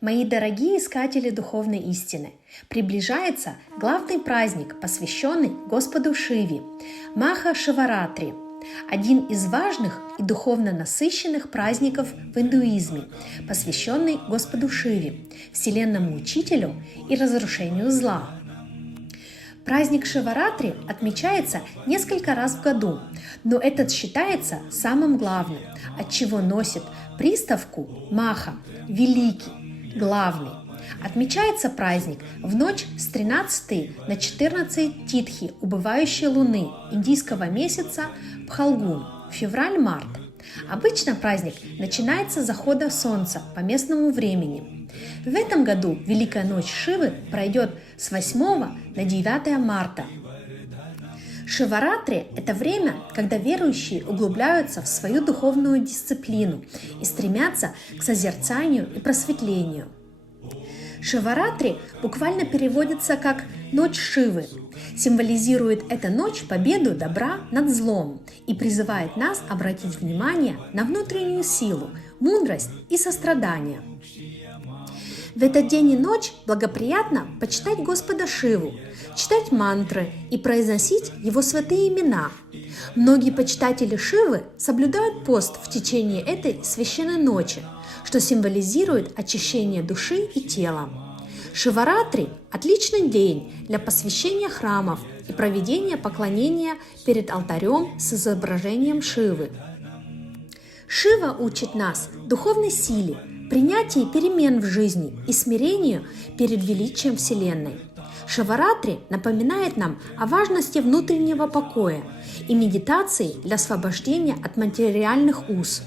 Мои дорогие искатели духовной истины, приближается главный праздник, посвященный Господу Шиве – Маха Шиваратри, один из важных и духовно насыщенных праздников в индуизме, посвященный Господу Шиве, вселенному учителю и разрушению зла. Праздник Шиваратри отмечается несколько раз в году, но этот считается самым главным, отчего носит приставку «маха» – «великий», «главный». Отмечается праздник в ночь с 13 на 14 титхи убывающей луны индийского месяца Пхалгун, февраль-март. Обычно праздник начинается с захода солнца по местному времени. В этом году Великая ночь Шивы пройдет с 8 на 9 марта. Шиваратри – это время, когда верующие углубляются в свою духовную дисциплину и стремятся к созерцанию и просветлению. Шиваратри буквально переводится как «ночь Шивы». Символизирует эта ночь победу добра над злом и призывает нас обратить внимание на внутреннюю силу, мудрость и сострадание. В этот день и ночь благоприятно почитать Господа Шиву, читать мантры и произносить его святые имена. Многие почитатели Шивы соблюдают пост в течение этой священной ночи, что символизирует очищение души и тела. Шиваратри – отличный день для посвящения храмов и проведения поклонения перед алтарем с изображением Шивы. Шива учит нас духовной силе, принятию перемен в жизни и смирению перед величием Вселенной. Шиваратри напоминает нам о важности внутреннего покоя и медитации для освобождения от материальных уз.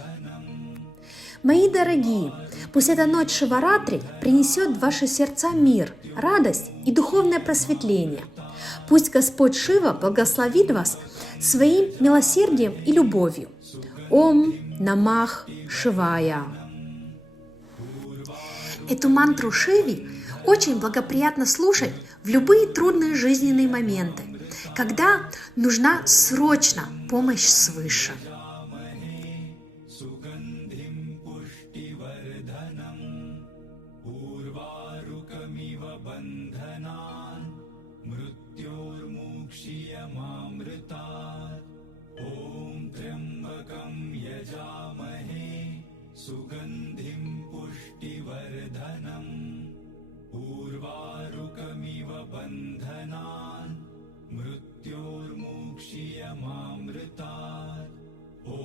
Мои дорогие, пусть эта ночь Шиваратри принесет в ваши сердца мир, радость и духовное просветление. Пусть Господь Шива благословит вас своим милосердием и любовью. Ом Намах Шивая. Эту мантру Шиве очень благоприятно слушать в любые трудные жизненные моменты, когда нужна срочно помощь свыше. उर्वारुकमिव बन्धनान् मृत्योर्मुक्षीयमामृतात् ॐ त्र्यम्बकं यजामहे सुगन्धिं पुष्टिवर्धनम् उर्वारुकमिव बन्धनान् मृत्योर्मुक्षीयमामृतात् ॐ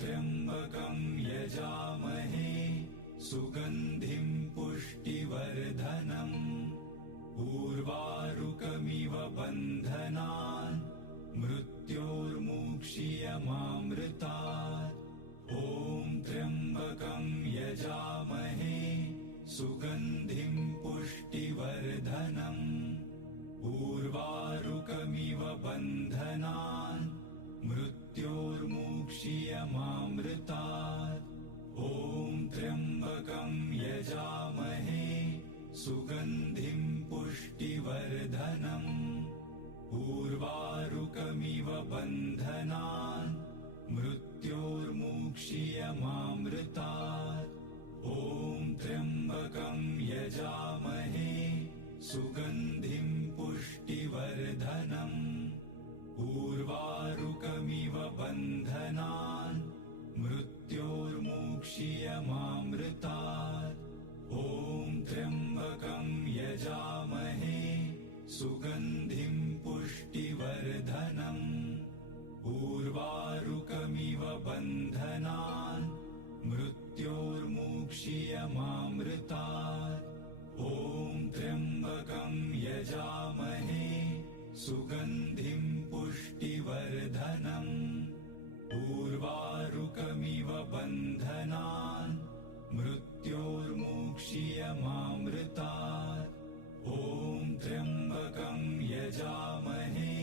त्र्यम्बकं यजामहे सुगन्धिं पुष्टिवर्धनम् उर्वारुकमिव बन्धनान् मृत्योर्मुक्षीयमामृतात् ॐ त्र्यम्बकं यजामहे सुगन्धिं पुष्टिवर्धनम् उर्वारुकमिव बन्धनान् मृत्योर्मुक्षीयमामृतात् ॐ त्र्यम्बकं यजामहे सुगन्धिं पुष्टिवर्धनम् उर्वारुकमिव बन्धनान् मृत्योर्मुक्षीयमामृतात् ॐ त्र्यम्बकं यजामहे सुगन्धिं पुष्टिवर्धनम् उर्वारुकमिव बन्धनान् मृत्योर्मुक्षीयमामृतात् ॐ त्र्यम्बकं यजामहे सुगन्धिं पुष्टिवर्धनम् उर्वारुकमिव बन्धनान् मृत्योर्मुक्षीयमामृतात् ॐ त्र्यम्बकं यजामहे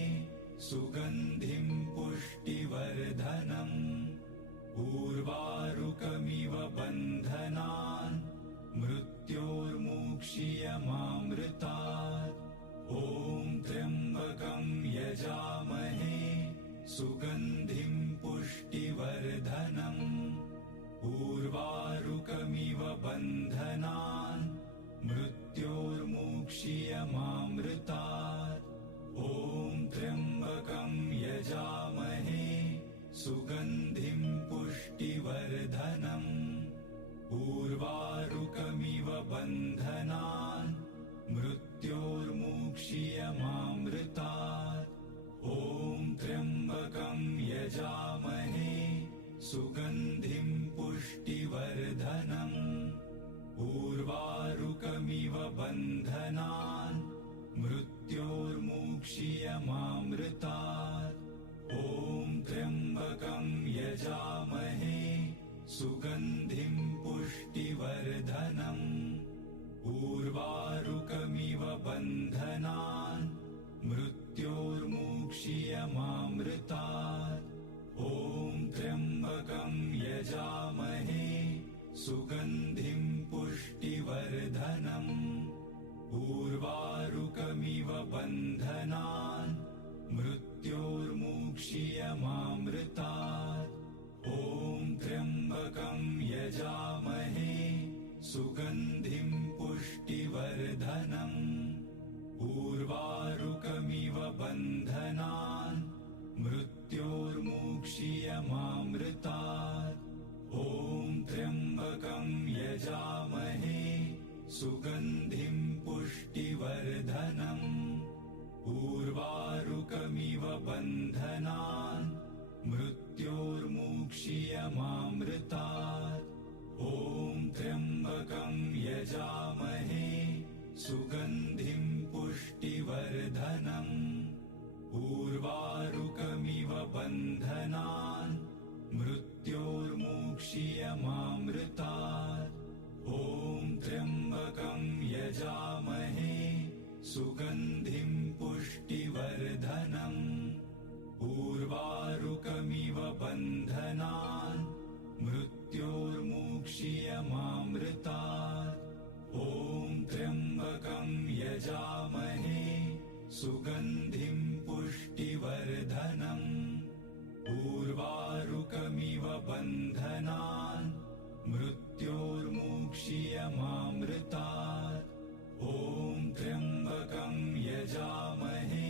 सुगन्धिं पुष्टिवर्धनम् उर्वारुकमिव बन्धनान् मृत्योर्मुक्षीयमामृतात् ॐ त्र्यम्बकं यजामहे सुगन्धिं पुष्टिवर्धनम् उर्वारुकमिव बन्धनान् मृत्योर्मुक्षीयमामृतात् ॐ त्र्यम्बकं यजामहे सुगन्धिं पुष्टिवर्धनम् उर्वारुकमिव बन्धनान् मृत्योर्मुक्षीयमामृतात् ॐ त्र्यम्बकं यजामहे सुगन्धिं पुष्टिवर्धनम् उर्वारुकमिव बन्धनान् मृत्योर्मुक्षीयमामृतात् ॐ त्र्यम्बकं यजामहे सुगन्धिं पुष्टिवर्धनम् उर्वारुकमिव बन्धनान् मृत्योर्मुक्षीयमामृतात् ॐ त्र्यम्बकं यजामहे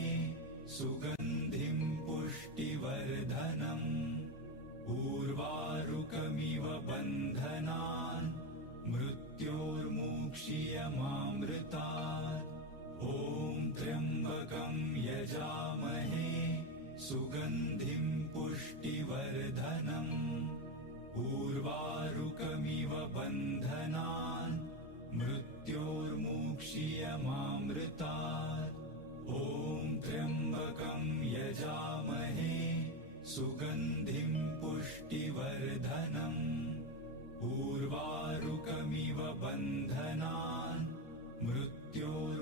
सुगन्धिं पुष्टिवर्धनम् उर्वारुकमिव बन्धनान् मृत्योर्मुक्षीयमामृतात् ॐ त्र्यम्बकं यजामहे सुगन्धिं पुष्टिवर्धनम् उर्वारुकमिव बन्धनान् मृत्योर्मुक्षीयमामृतात् ॐ त्र्यम्बकं यजामहे सुगन्धिं पुष्टिवर्धनम् उर्वारुकमिव बन्धनान्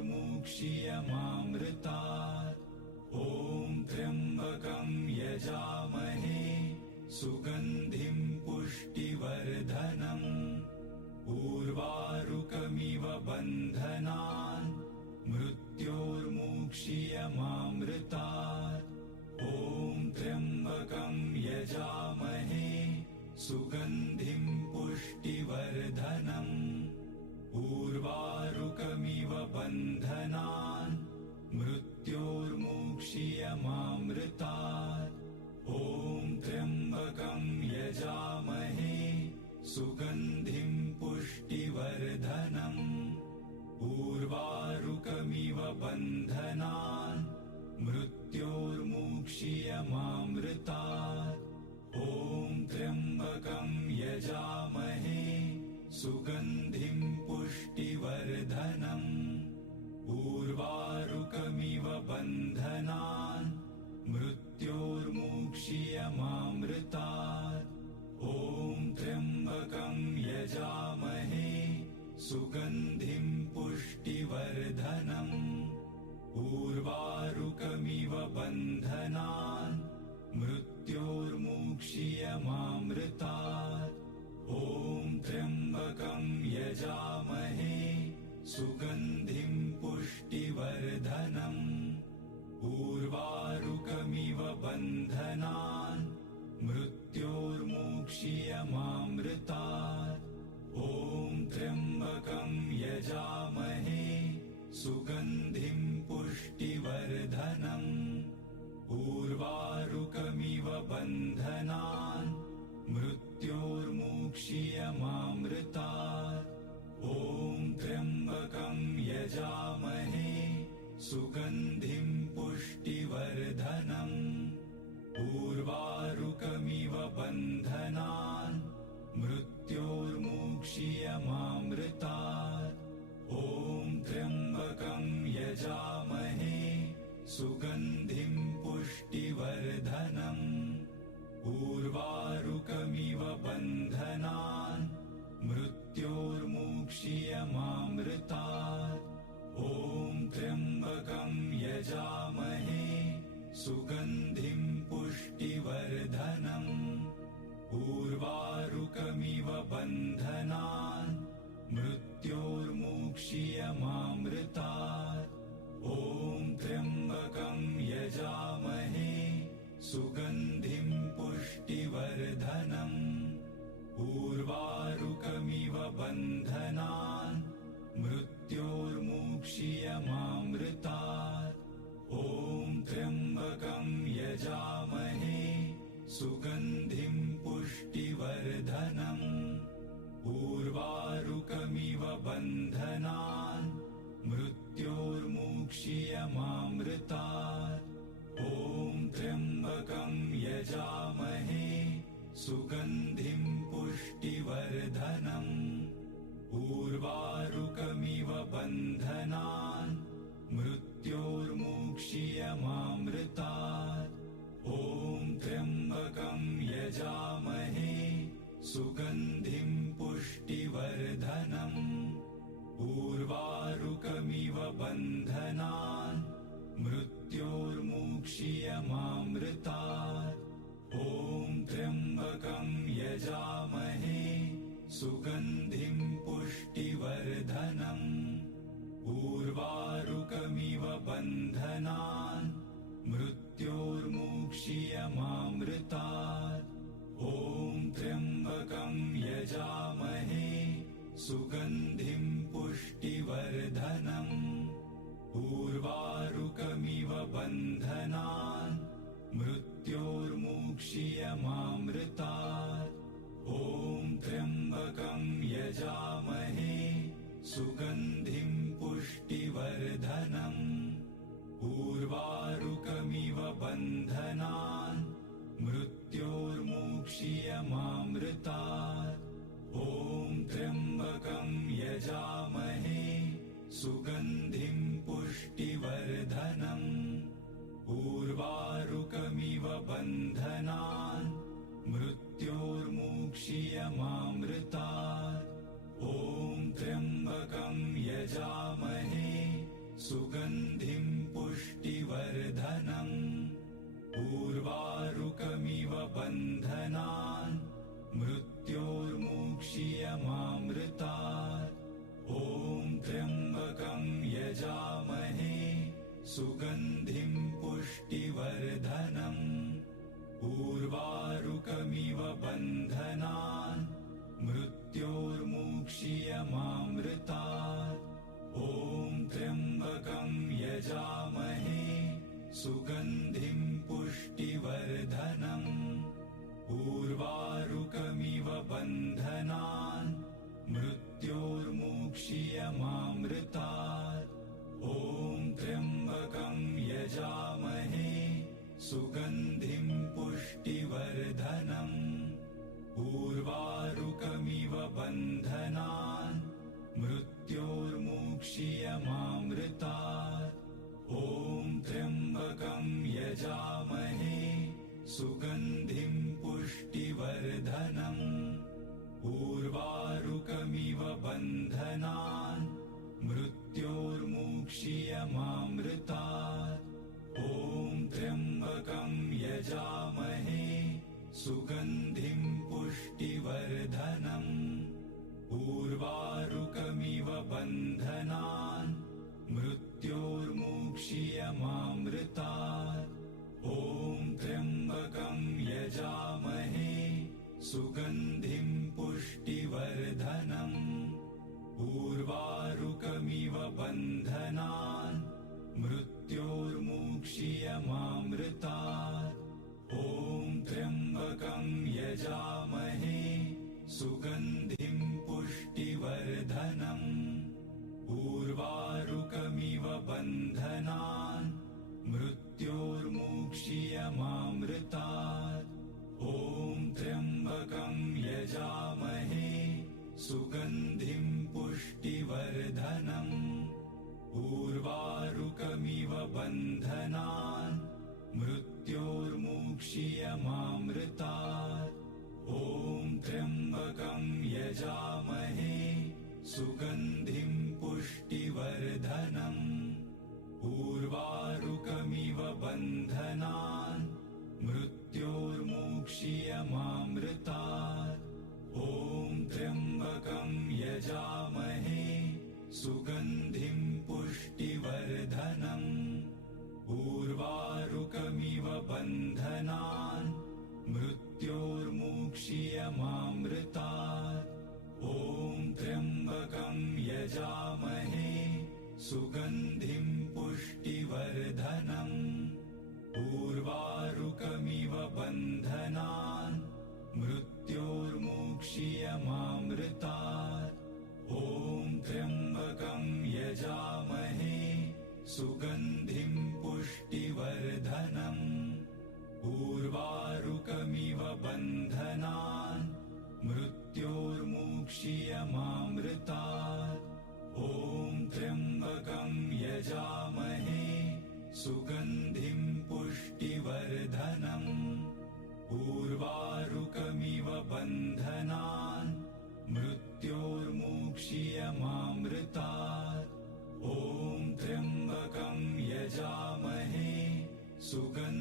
मृत्योर्मुक्षीयमामृतात् ॐ त्र्यम्बकं यजामहे सुगन्धिं पुष्टिवर्धनम् उर्वारुकमिव बन्धनान् मृत्योर्मुक्षीयमामृतात् ॐ त्र्यम्बकं यजामहे सुगन्धिं पुष्टिवर्धनम् उर्वारुकमिव बन्धनान् मृत्योर्मुक्षीयमामृतात् ॐ त्र्यम्बकं यजामहे सुगन्धिं पुष्टिवर्धनम् उर्वारुकमिव बन्धनान् मृत्योर्मुक्षीयमामृतात् ॐ त्र्यम्बकं यजामहे सुगन्धिं पुष्टिवर्धनम् उर्वारुकमिव बन्धनान् मृत्योर्मुक्षीयमामृतात् ॐ त्र्यम्बकं यजामहे सुगन्धिं पुष्टिवर्धनम् उर्वारुकमिव बन्धनान् मृत्योर्मुक्षीयमामृतात् ॐ त्र्यम्बकं यजामहे सुगन्धिं पुष्टिवर्धनम् उर्वारुकमिव बन्धनान् मृत्योर्मुक्षीयमामृतात् ॐ त्र्यम्बकं यजामहे सुगन्धिं पुष्टिवर्धनम् उर्वारुकमिव बन्धनान् मृत्योर्मुक्षीयमामृतात् ॐ त्र्यम्बकं यजामहे सुगन्धिं पुष्टिवर्धनम् उर्वारुकमिव बन्धनान् मृत्योर्मुक्षीयमामृतात् ॐ त्र्यम्बकं यजामहे सुगन्धिं पुष्टिवर्धनम् उर्वारुकमिव बन्धनान् मृत्योर्मुक्षीयमामृतात् ॐ त्र्यम्बकं यजामहे सुगन्धिं पुष्टिवर्धनम् उर्वारुकमिव बन्धनान् मृत्योर्मुक्षीयमामृतात् ॐ त्र्यम्बकं यजामहे सुगन्धिं पुष्टिवर्धनम् उर्वारुकमिव बन्धनान् ॐ त्र्यम्बकं यजामहे सुगन्धिं पुष्टिवर्धनम् उर्वारुकमिव बन्धनान् मृत्योर्मुक्षीयमामृतात् ॐ त्र्यम्बकं यजामहे सुगन्धिं पुष्टिवर्धनम् उर्वारुकमिव बन्धनान् मृत्योर्मुक्षीयमामृतात् ॐ त्र्यम्बकं यजामहे सुगन्धिं पुष्टिवर्धनम् उर्वारुकमिव बन्धनान् मृत्योर्मुक्षीयमामृतात् ॐ त्र्यम्बकं यजामहे सुगन्धिं पुष्टिवर्धनम् उर्वारुकमिव बन्धनान् मृत्योर्मुक्षीयमामृतात् ॐ त्र्यम्बकं यजामहे सुगन्धिं पुष्टिवर्धनम् उर्वारुकमिव बन्धनान् मृत्योर्मुक्षीयमामृतात् ॐ त्र्यम्बकं यजामहे सुगन्धिं पुष्टिवर्धनम् उर्वारुकमिव बन्धनान् मृत्योर्मुक्षीयमामृतात् ॐ त्र्यम्बकं यजामहे सुगन्धिं पुष्टिवर्धनम् उर्वारुकमिव बन्धनान् मृत्योर्मुक्षीयमामृतात् ॐ त्र्यम्बकं यजामहे सुगन्धिं पुष्टिवर्धनम् उर्वारुकमिव बन्धनान् मृत्योर्मुक्षीयमामृतात् ॐ त्र्यम्बकं यजामहे सुगन्धिं पुष्टिवर्धनम् उर्वारुकमिव बन्धनान् मृत्योर्मुक्षीयमामृतात् ॐ त्र्यम्बकं यजामहे सुगन्धिं पुष्टिवर्धनम् उर्वारुकमिव बन्धनान् मृत्योर्मुक्षीयमामृतात् ॐ त्र्यम्बकं यजामहे सुगन्धिं पुष्टिवर्धनम् उर्वारुकमिव बन्धनान् मृत्योर्मुक्षीयमामृतात् ॐ त्र्यम्बकं यजामहे सुगन्धिं पुष्टिवर्धनम् उर्वारुकमिव बन्धनान् मृत्योर्मुक्षीयमामृतात् ॐ त्र्यम्बकं यजामहे सुगन्धिं पुष्टिवर्धनम् उर्वारुकमिव बन्धनान् मृत्योर्मुक्षीयमामृतात् ॐ त्र्यम्बकं यजामहे सुगन्धिं पुष्टिवर्धनम् उर्वारुकमिव बन्धनान् मृत्योर्मुक्षीयमामृतात् ॐ त्र्यम्बकं यजामहे सुगन्धिं पुष्टिवर्धनम् उर्वारुकमिव बन्धनान् मृत्योर्मुक्षीयमामृतात् ॐ त्र्यम्बकं यजामहे सुगन्धिं पुष्टिवर्धनम् उर्वारुकमिव बन्धनान् मृत्योर्मुक्षीयमामृतात् ॐ त्र्यम्बकं यजामहे सुगन्धिं पुष्टिवर्धनम् उर्वारुकमिव बन्धनान् मृत्योर्मुक्षीयमामृतात् ॐ त्र्यम्बकं यजामहे सुगन्धिं पुष्टिवर्धनम् उर्वारुकमिव बन्धनान् मृत्योर्मुक्षीयमामृतात् ॐ त्र्यम्बकं यजामहे सुगन्धिं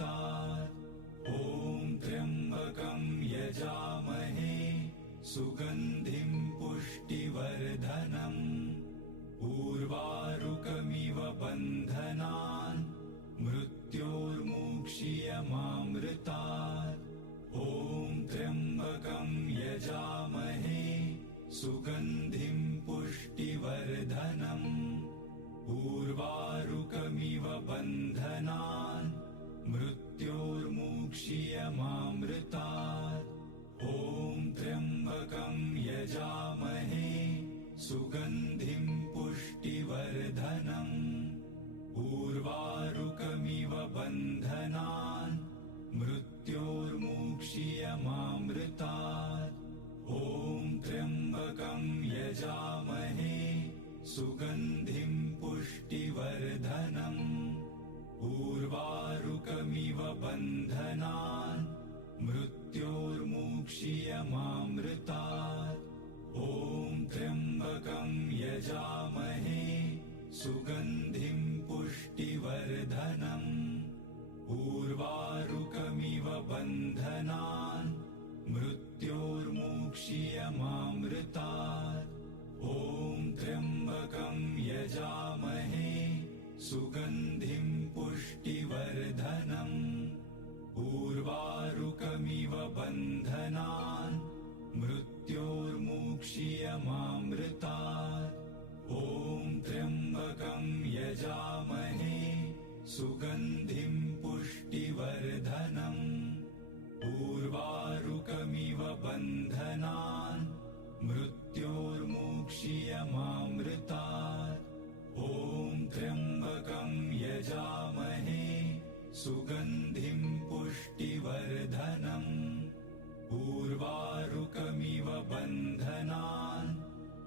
ॐ त्र्यम्बकं यजामहे सुगन्धिं पुष्टिवर्धनम् उर्वारुकमिव बन्धनान् मृत्योर्मुक्षीयमामृतात् ॐ त्र्यम्बकं यजामहे सुगन्धिं पुष्टिवर्धनम् उर्वारुकमिव बन्धनान् मृत्योर्मुक्षीयमामृतात् ॐ त्र्यम्बकं यजामहे सुगन्धिं पुष्टिवर्धनम् उर्वारुकमिव बन्धनान् मृत्योर्मुक्षीयमामृतात् ॐ त्र्यम्बकं यजामहे सुगन्धिं पुष्टिवर्धनम् उर्वारुकमिव बन्धनान् मृत्योर्मुक्षीयमामृतात् ॐ त्र्यम्बकं यजामहे सुगन्धिं पुष्टिवर्धनम् उर्वारुकमिव बन्धनान् मृत्योर्मुक्षीयमामृतात् ॐ त्र्यम्बकं यजामहे सुगन्धिं पुष्टिवर्धनम् उर्वारुकमिव बन्धनान् मृत्योर्मुक्षीयमामृतात् ॐ त्र्यम्बकं यजामहे सुगन्धिं पुष्टिवर्धनम् उर्वारुकमिव बन्धनान् मृत्योर्मुक्षीयमामृतात् ॐ त्र्यम्बकं यजामहे सुगन्धिं पुष्टिवर्धनम् उर्वारुकमिव बन्धनान्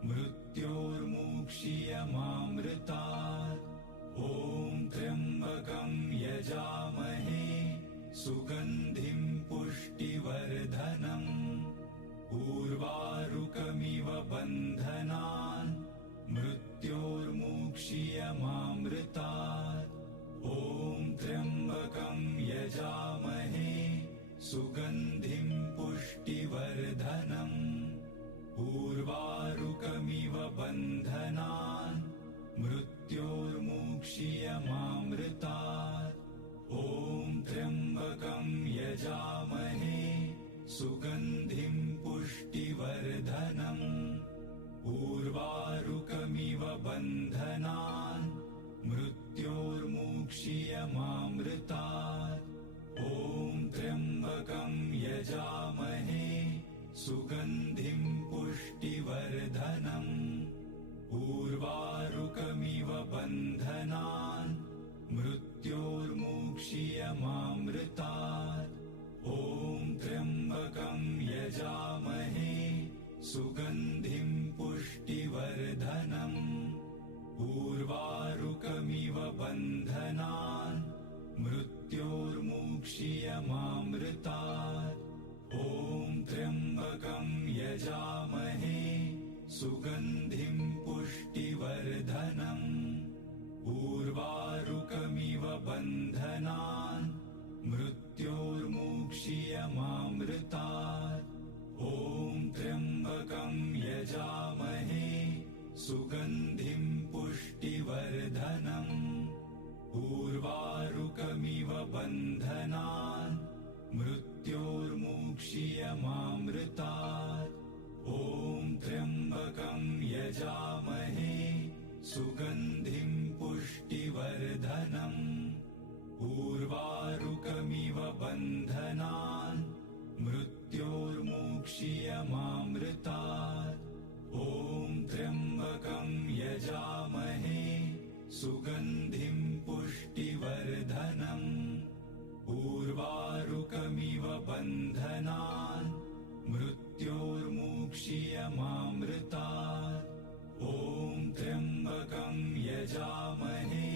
मृत्योर्मुक्षीयमामृतात् ॐ त्र्यम्बकं यजामहे सुगन्धिं पुष्टिवर्धनम् उर्वारुकमिव बन्धनान् मृत्योर्मुक्षीयमामृतात् ॐ त्र्यम्बकं यजामहे सुगन्धिं पुष्टिवर्धनम् उर्वारुकमिव बन्धनान् मृत्योर्मुक्षीयमामृतात् ॐ त्र्यम्बकं यजामहे सुगन्धिं पुष्टिवर्धनम् उर्वारुकमिव बन्धनान् मृत्योर्मुक्षीयमामृतात् ॐ त्र्यम्बकं यजामहे सुगन्धिं पुष्टिवर्धनम् उर्वारुकमिव बन्धनान् मृत्योर्मुक्षीयमामृतात् ॐ त्र्यम्बकं यजामहे सुगन्धिं पुष्टिवर्धनम् उर्वारुकमिव बन्धनान् मृत्योर्मुक्षीयमामृतात् ॐ त्र्यम्बकं यजामहे सुगन्धिं पुष्टिवर्धनम् उर्वारुकमिव बन्धनान् मृत्योर्मुक्षीयमामृतात् ॐ त्र्यम्बकं यजामहे सुगन्धिं पुष्टिवर्धनम् उर्वारुकमिव बन्धनान् मृत्योर्मुक्षीयमामृतात् ॐ त्र्यम्बकं यजामहे सुगन्धिं पुष्टिवर्धनम् उर्वारुकमिव बन्धनान् मृत्योर्मुक्षीयमामृतात् ॐ त्र्यम्बकं यजामहे सुगन्धिं पुष्टिवर्धनम् उर्वारुकमिव बन्धनान् मृत्योर्मुक्षीयमामृतात् ॐ त्र्यम्बकं यजामहे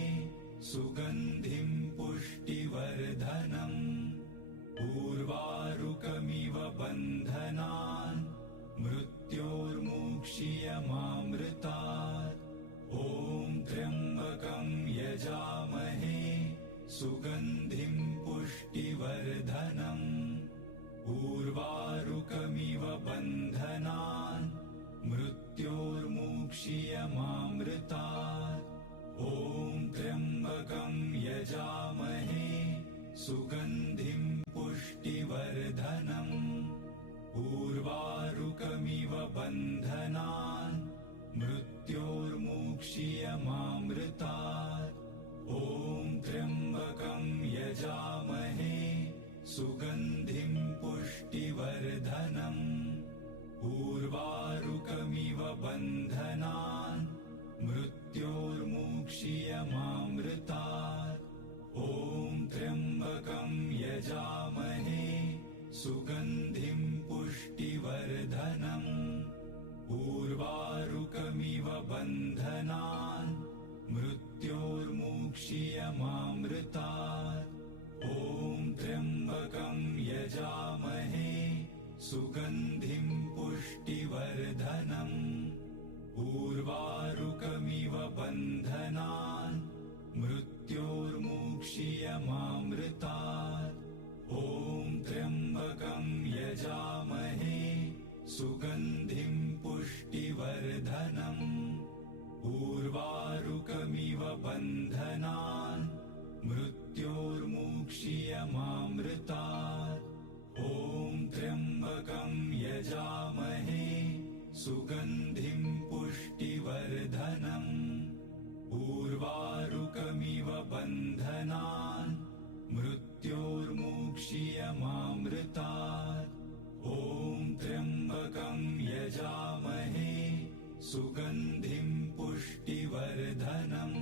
सुगन्धिं पुष्टिवर्धनम् उर्वारुकमिव बन्धनान् मृत्योर्मुक्षीयमामृतात् ॐ त्र्यम्बकं यजामहे सुगन्धिं पुष्टिवर्धनम् उर्वारुकमिव बन्धनान् मृत्योर्मुक्षीयमामृतात् ॐ त्र्यम्बकं यजामहे सुगन्धिं पुष्टिवर्धनम् उर्वारुकमिव बन्धनान् मृत्योर्मुक्षीयमामृतात् ॐ त्र्यम्बकं यजामहे सुगन्धिं पुष्टिवर्धनम् उर्वारुकमिव बन्धनान् मृत्योर्मुक्षीयमामृतात् ॐ त्र्यम्बकं यजामहे सुगन्धिं पुष्टिवर्धनम् उर्वारुकमिव बन्धनान् मृत्योर्मुक्षीयमामृतात् ॐ त्र्यम्बकं यजामहे सुगन्धिं पुष्टिवर्धनम् उर्वारुकमिव बन्धनान् मृत्योर्मुक्षीयमामृतात् ॐ त्र्यम्बकं यजामहे सुगन्धिं पुष्टिवर्धनम् उर्वारुकमिव बन्धनान् मृत्योर्मुक्षीयमामृतात् ॐ त्र्यम्बकं यजामहे सुगन्धिं पुष्टिवर्धनम् उर्वारुकमिव बन्धनान् मृत्योर्मुक्षीयमामृतात् ॐ त्र्यम्बकं यजामहे सुगन्धिं पुष्टिवर्धनम्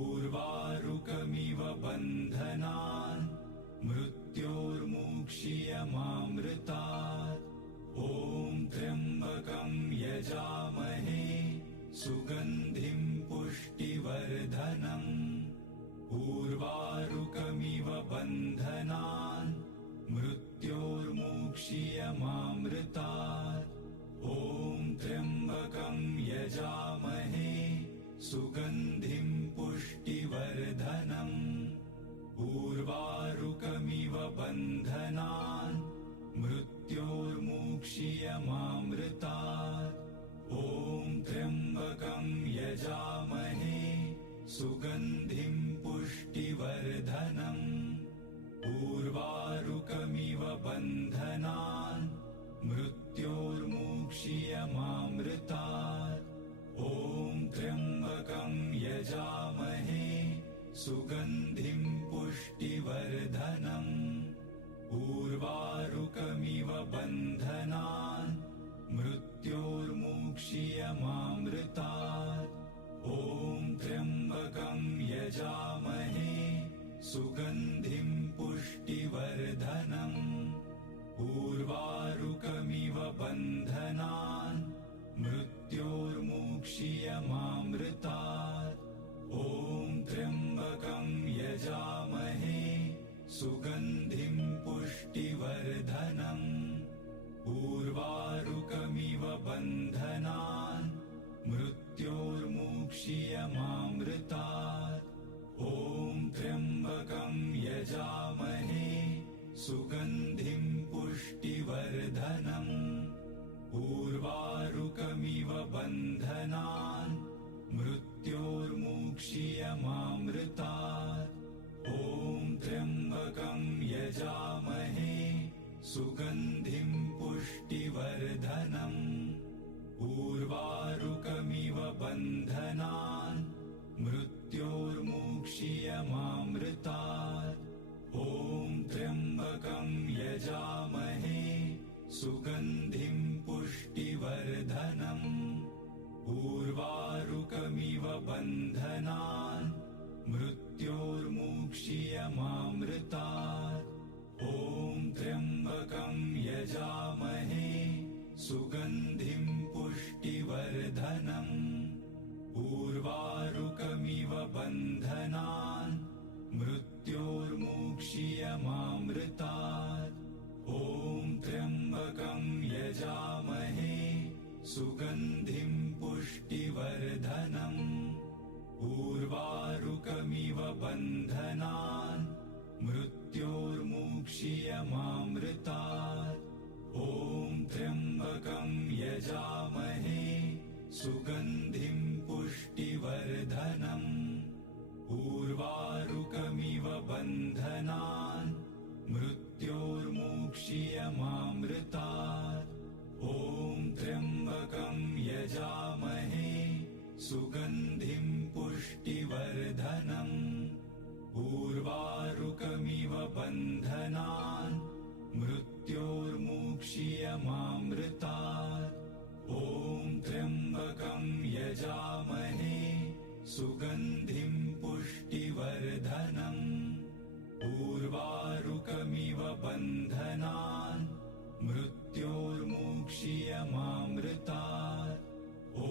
उर्वारुकमिव बन्धनान् मृत्योर्मुक्षीयमामृतात् ॐ त्र्यम्बकं यजामहे सुगन्धिं पुष्टिवर्धनम् उर्वारुकमिव बन्धनान् मृत्योर्मुक्षीयमामृतात् ॐ त्र्यम्बकं यजामहे सुगन्धिं पुष्टिवर्धनम् उर्वारुकमिव बन्धनान् मृत्योर्मुक्षीयमामृतात् ॐ त्र्यम्बकं यजामहे सुगन्धिं पुष्टिवर्धनम् उर्वारुकमिव बन्धनान् मृत्योर्मुक्षीयमामृतात् ॐ त्र्यम्बकं यजामहे सुगन्धिं पुष्टिवर्धनम् उर्वारुकमिव बन्धनान् मृत्योर्मुक्षीयमामृतात् ॐ त्र्यम्बकं यजामहे सुगन्धिं पुष्टिवर्धनम् उर्वारुकमिव बन्धनान् मृत्योर्मुक्षीयमामृतात् ॐ त्र्यम्बकं यजामहे सुगन्धिं पुष्टिवर्धनम् उर्वारुकमिव बन्धनान् मृत्योर्मुक्षीयमामृतात् ॐ त्र्यम्बकं यजामहे सुगन्धिं पुष्टिवर्धनम् उर्वारुकमिव बन्धनान् मृत्योर्मुक्षीयमामृतात् ॐ त्र्यम्बकं यजामहे सुगन्धिं पुष्टिवर्धनम् उर्वारुकमिव बन्धनान् मृत्योर्मुक्षीयमामृतात् ॐ त्र्यम्बकं यजामहे सुगन्धिं पुष्टिवर्धनम् उर्वारुकमिव बन्धनान् मृत्योर्मुक्षीयमामृतात् ॐ त्र्यम्बकं यजामहे सुगन्धिं पुष्टिवर्धनम् उर्वारुकमिव बन्धनान् मृत्योर्मुक्षीयमामृतात् ॐ त्र्यम्बकं यजामहे सुगन्धिं पुष्टिवर्धनम् उर्वारुकमिव बन्धनान् मृत्योर्मुक्षीयमामृतात् यजामहे सुगन्धिं पुष्टिवर्धनम् उर्वारुकमिव बन्धनान् मृत्योर्मुक्षीयमामृतात् ॐ त्र्यम्बकं यजामहे सुगन्धिं पुष्टिवर्धनम् उर्वारुकमिव बन्धनान् मृत्योर्मुक्षीयमामृतात् ॐ त्र्यम्बकं यजामहे सुगन्धिं पुष्टिवर्धनम् उर्वारुकमिव बन्धनान् मृत्योर्मुक्षीयमामृतात्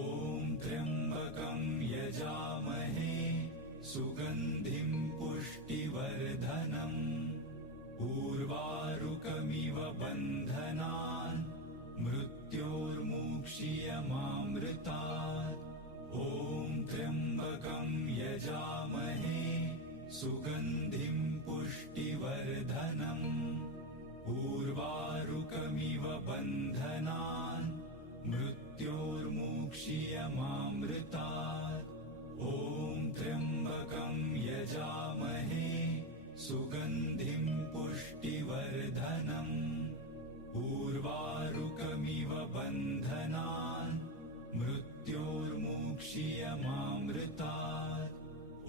ॐ त्र्यम्बकं यजामहे सुगन्धिं पुष्टिवर्धनम् उर्वारुकमिव बन्धनान् मृत्योर्मुक्षीयमामृतात् ॐ त्र्यम्बकं यजामहे सुगन्धिं पुष्टिवर्धनम् उर्वारुकमिव बन्धनान् मृत्योर्मुक्षीयमामृतात् ॐ त्र्यम्बकं यजामहे सुगन्धिं पुष्टिवर्धनम् उर्वारुकमिव बन्धनान् मृत्योर्मुक्षीयमामृतात्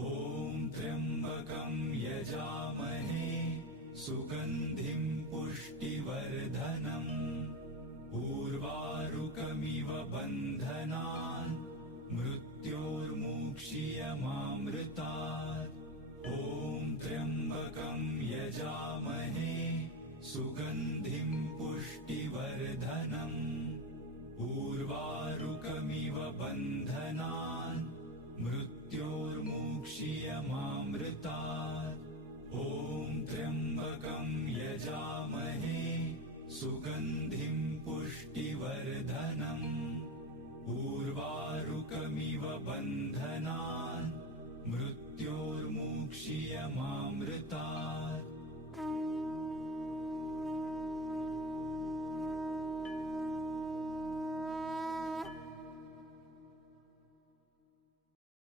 ॐ त्र्यम्बकं यजामहे सुगन्धिं पुष्टिवर्धनम् उर्वारुकमिव बन्धनान् मृत्योर्मुक्षीयमामृतात् ॐ त्र्यम्बकं यजामहे सुगन्धिं पुष्टिवर्धनम् उर्वारुकमिव बन्धनान् मृत्योर्मुक्षीयमामृतात् ॐ त्र्यम्बकं यजामहे सुगन्धिं पुष्टिवर्धनम् उर्वारुकमिव बन्धनान् मृत्योर्मुक्षीयमामृतात्